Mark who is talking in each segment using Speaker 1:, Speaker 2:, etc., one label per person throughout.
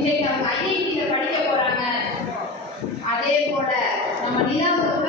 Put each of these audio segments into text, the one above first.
Speaker 1: விஜய் அவங்க ஐஐடியில படிக்க போறாங்க. அதே போல நம்ம நிலாவுக்கு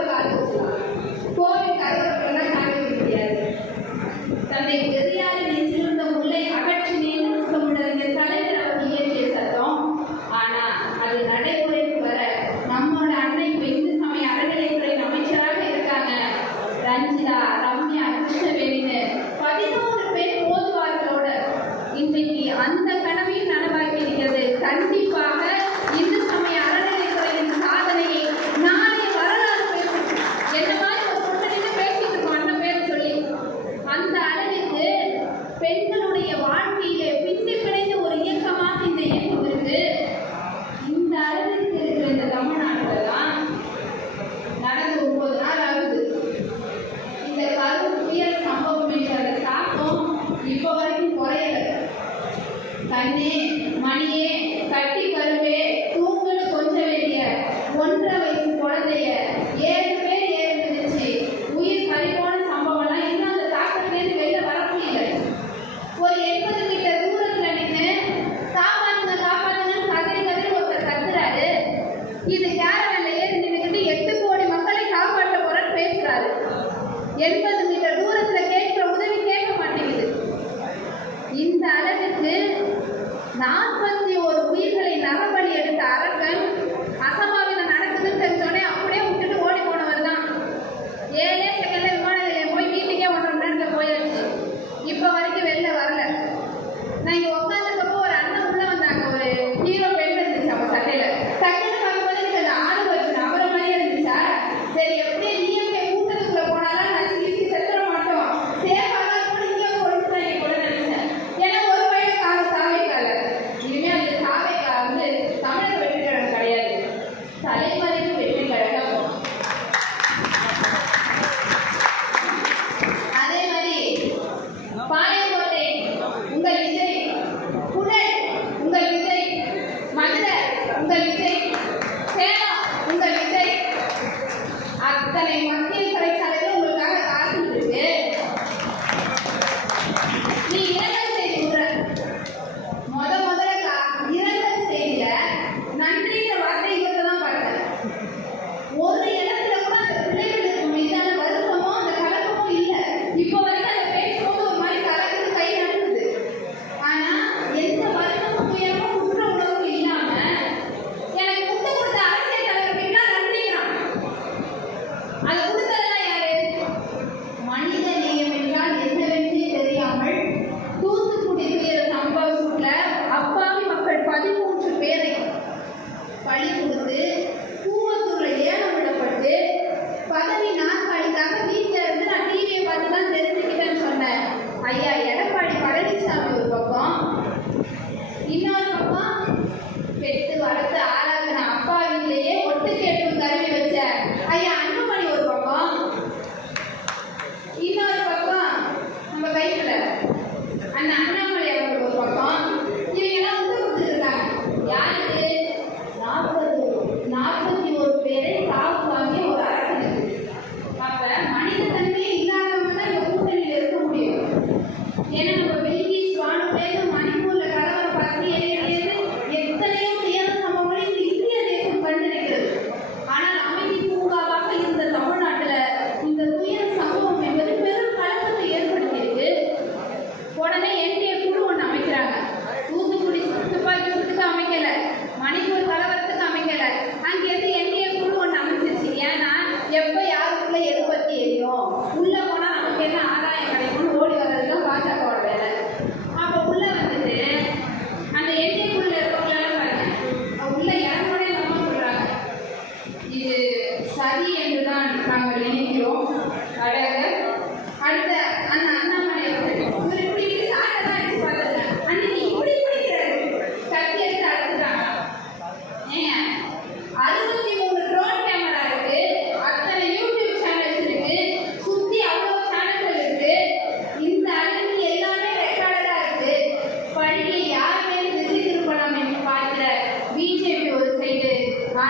Speaker 1: ಹೇಳಿದ್ರು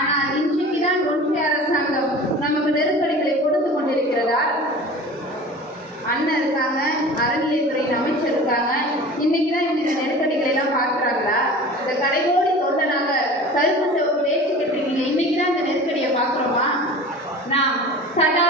Speaker 1: ஆனால் இன்றைக்குதான் ஒன்றிய அரசாங்கம் நமக்கு நெருக்கடிகளை கொடுத்து கொண்டிருக்கிறதா அண்ணன் இருக்காங்க அறநிலையத்துறையின் அமைச்சர் இருக்காங்க. இன்னைக்குதான் இந்த நெருக்கடிகளை எல்லாம் பார்க்குறாங்களா? இந்த கடைகோடி தொண்டனாக
Speaker 2: கருப்பு சிவப்பு வேஷ்டி கட்டுறீங்க இன்னைக்குதான் இந்த நெருக்கடியை பார்க்குறோமா? நாம்
Speaker 1: சதா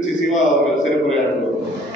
Speaker 1: decisiva a la tercera preámbulo.